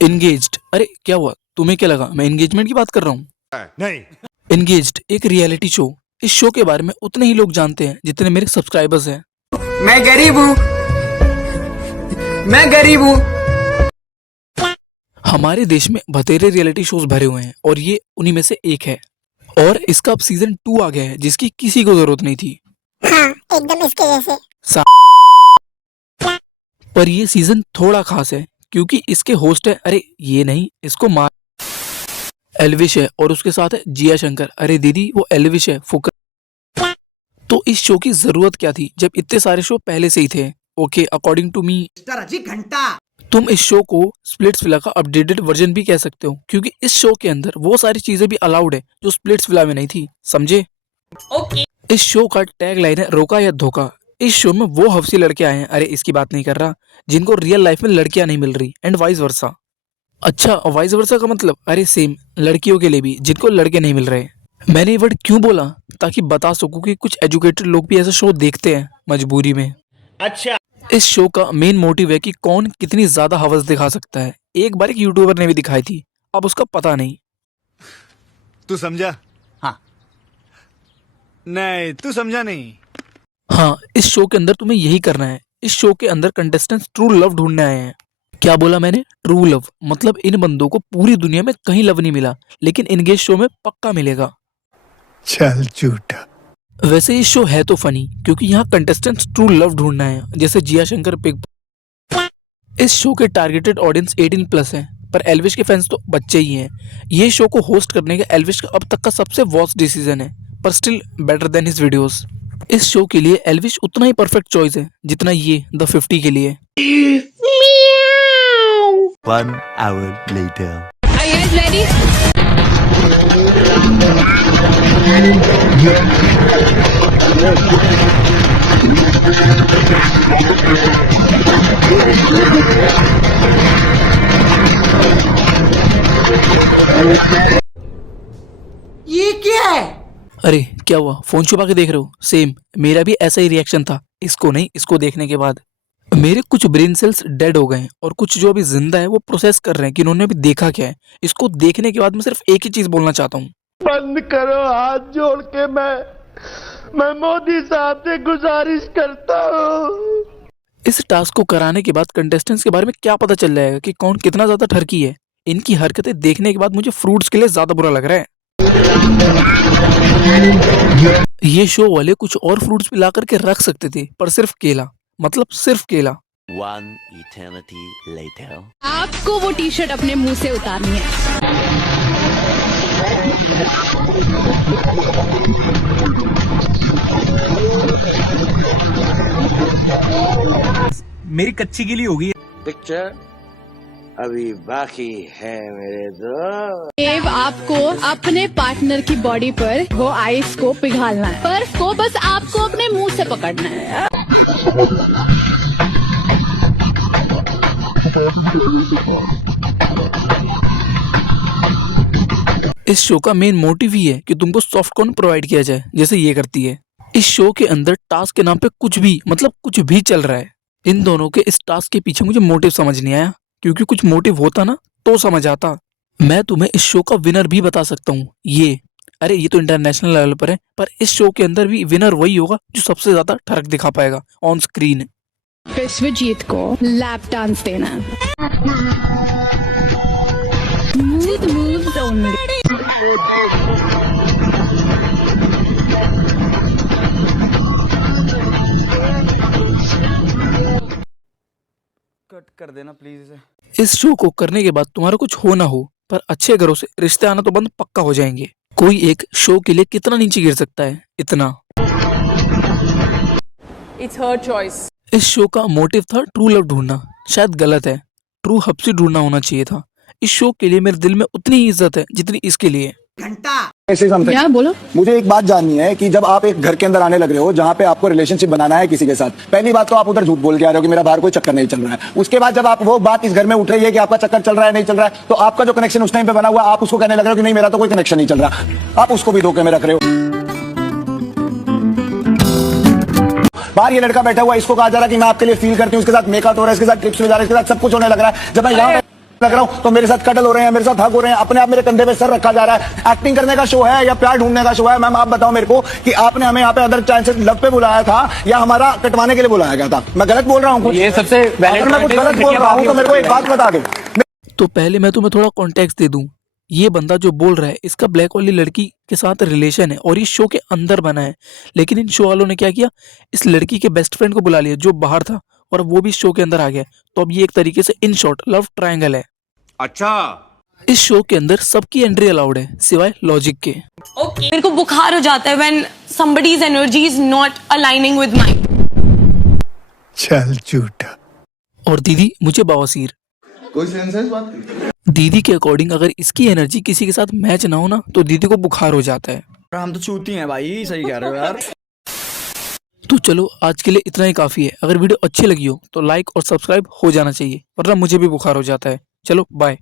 Engaged. अरे क्या हुआ, तुम्हें क्या लगा मैं एंगेजमेंट की बात कर रहा हूँ? नहीं। एंगेज्ड एक रियलिटी शो। इस शो के बारे में उतने ही लोग जानते हैं जितने मेरे सब्सक्राइबर्स हैं। मैं गरीब हूँ, मैं गरीब हूँ। हमारे देश में बतेरे रियलिटी शोज भरे हुए हैं और ये उन्हीं में से एक है। और इसका अब सीजन 2 आ गया है जिसकी किसी को जरूरत नहीं थी। हाँ, एकदम इसके जैसे। पर ये सीजन थोड़ा खास है क्योंकि इसके होस्ट है, अरे ये नहीं, इसको मार एल्विश है और उसके साथ है जिया शंकर। अरे दीदी वो एल्विश है, फुकर। तो इस शो की जरूरत क्या थी जब इतने सारे शो पहले से ही थे? ओके, अकॉर्डिंग टू मी घंटा तुम इस शो को स्प्लिट्सविला का अपडेटेड वर्जन भी कह सकते हो क्योंकि इस शो के अंदर वो सारी चीजें भी अलाउड है जो स्प्लिट्सविला में नहीं थी, समझे? ओके। इस शो का टैग लाइन है रोका या धोखा। इस शो में वो हफ्सी लड़के आए हैं, अरे इसकी बात नहीं कर रहा, जिनको रियल लाइफ में लड़कियां नहीं मिल रही, एंड वाइस वर्सा। अच्छा, वाइस वर्सा का मतलब अरे सेम लड़कियों के लिए भी जिनको लड़के नहीं मिल रहे। मैंने ये वर्ड क्यों बोला? ताकि बता सकूं कि कुछ एजुकेटेड लोग भी ऐसा शो देखते हैं मजबूरी में। अच्छा। इस शो का मेन मोटिव है कि कौन कितनी ज्यादा हवस दिखा सकता है। एक बार एक यूट्यूबर ने भी दिखाई थी, अब उसका पता नहीं। तू समझा? हाँ। नहीं, तू समझा नहीं। हाँ, इस शो के अंदर तुम्हें यही करना है। इस शो के अंदर कंटेस्टेंट्स ट्रू लव ढूंढने आए हैं। क्या बोला मैंने? True love. मतलब इन बंदों को पूरी दुनिया में कहीं लव नहीं मिला, लेकिन इनके शो में पक्का मिलेगा। चल झूठा। वैसे ये शो है तो फनी क्योंकि यहाँ कंटेस्टेंट्स ट्रू लव ढूंढना है, जैसे जिया शंकर पिग। इस शो के टारगेटेड ऑडियंस 18+ है, पर एल्विश के फैंस तो बच्चे ही हैं। ये शो को होस्ट करने का एल्विश का अब तक का सबसे वर्स्ट डिसीजन है, पर still better than his videos. इस शो के लिए एल्विश उतना ही परफेक्ट चॉइस है जितना ये द 50 के लिए। One hour later. Are you guys ready? ये क्या है? अरे क्या हुआ, फोन छुपा के देख रहे हो? सेम मेरा भी ऐसा ही रिएक्शन था, इसको नहीं इसको देखने के बाद। मेरे कुछ ब्रेन सेल्स डेड हो गए हैं और कुछ जो अभी जिंदा है वो प्रोसेस कर रहे हैं कि इन्होंने अभी देखा क्या है। इसको देखने के बाद मैं सिर्फ एक ही चीज बोलना चाहता हूँ, बंद करो, हाथ जोड़ के मैं मोदी साहब से गुजारिश करता हूँ। इस टास्क को कराने के बाद कंटेस्टेंट्स के बारे में क्या पता चल जाएगा कि कौन कितना ज्यादा ठरकी है। इनकी हरकतें देखने के बाद मुझे फ्रूट्स के लिए ज्यादा बुरा लग रहा है। ये शो वाले कुछ और फ्रूट्स भी ला करके रख सकते थे, पर सिर्फ केला, मतलब सिर्फ केला। One eternity later. आपको वो टी शर्ट अपने मुंह से उतारनी है। मेरी कच्ची गीली होगी। पिक्चर अभी बाकी है मेरे दोस्त। देव आपको अपने पार्टनर की बॉडी पर वो आइस को पिघालना है, बर्फ को बस आपको अपने मुंह से पकड़ना है। इस शो का मेन मोटिव ही है कि तुमको सॉफ्ट कॉर्न प्रोवाइड किया जाए, जैसे ये करती है। इस शो के अंदर टास्क के नाम पे कुछ भी, मतलब कुछ भी चल रहा है। इन दोनों के इस टास्क के पीछे मुझे मोटिव समझ नहीं आया, क्योंकि कुछ मोटिव होता ना तो समझ आता। मैं तुम्हें इस शो का विनर भी बता सकता हूँ, ये अरे ये तो इंटरनेशनल लेवल पर है, पर इस शो के अंदर भी विनर वही होगा जो सबसे ज्यादा ठरक दिखा पाएगा ऑन स्क्रीन। विश्वजीत को लैप डांस देना है। Smooth moves only. कट कर देना प्लीज इसे। इस शो को करने के बाद तुम्हारा कुछ हो ना हो, पर अच्छे घरों से रिश्ते आना तो बंद पक्का हो जाएंगे। कोई एक शो के लिए कितना नीचे गिर सकता है? इतना। It's her choice. इस शो का मोटिव था ट्रू लव ढूंढना, शायद गलत है, ट्रू हब्सी ढूंढना होना चाहिए था। इस शो के लिए मेरे दिल में उतनी ही इज्जत है जितनी इसके लिए। घंटा क्या बोलो? मुझे एक बात जाननी है कि जब आप एक घर के अंदर आने लग रहे हो जहाँ पे आपको रिलेशनशिप बनाना है किसी के साथ, पहली बात तो आप उधर झूठ बोल के आ रहे हो कि मेरा बाहर कोई चक्कर नहीं चल रहा है। उसके बाद जब आप वो बात इस घर में उठ रही है कि आपका चक्कर चल रहा है नहीं चल रहा है, तो आपका जो कनेक्शन उस टाइम पे बना हुआ आप उसको कहने लग रहे हो कि नहीं मेरा तो कोई कनेक्शन नहीं चल रहा। आप उसको भी धोखे में रख रहे हो। बाहर ये लड़का बैठा हुआ, इसको कहा जा रहा है कि मैं आपके लिए फील करती हूँ, इसके साथ मेकआउट हो रहा है, इसके साथ ट्रिप्स में जा रहा है, इसके साथ सब कुछ होने लग रहा है। जब मैं यहाँ लग रहा हूँ तो मेरे साथ कटल हो रहे हैं, मेरे साथ हग हो रहे हैं, अपने आप मेरे कंधे पे सर रखा जा रहा है। एक्टिंग करने का शो है या प्यार ढूंढने का शो है? मैम आप बताओ मेरे को कि आपने हमें यहाँ पे अदर चांसेस लव पे बुलाया था या हमारा कटवाने के लिए बुलाया गया था? मैं गलत बोल रहा हूँ? ये सबसे अगर मैं कुछ गलत बोल रहा हूँ तो मेरे को एक बात बता दो। तो पहले मैं तुम्हें थोड़ा कॉन्टेक्स्ट दे दूं। ये बंदा जो बोल रहा है इसका ब्लैक वाली लड़की के साथ रिलेशन है और ये शो के अंदर बना है, लेकिन इन शो वालों ने क्या किया, इस लड़की के बेस्ट फ्रेंड को बुला लिया जो बाहर था और वो भी शो के अंदर आ गया। तो अब ये एक तरीके से इन शॉर्ट लव ट्रायंगल है। अच्छा, इस शो के अंदर सबकी एंट्री अलाउड है सिवाय लॉजिक के। मेरे को बुखार हो जाता है when somebody's energy is not aligning with mine। चल झूठा। और दीदी मुझे बवासीर। कोई सेंस है इस बात की? दीदी के अकॉर्डिंग अगर इसकी एनर्जी किसी के साथ मैच ना हो ना तो दीदी को बुखार हो जाता है। हम तो चूती हैं भाई, सही कह रहे हो यार। तो चलो आज के लिए इतना ही काफी है। अगर वीडियो अच्छी लगी हो तो लाइक और सब्सक्राइब हो जाना चाहिए, वरना मुझे भी बुखार हो जाता है। चलो बाय।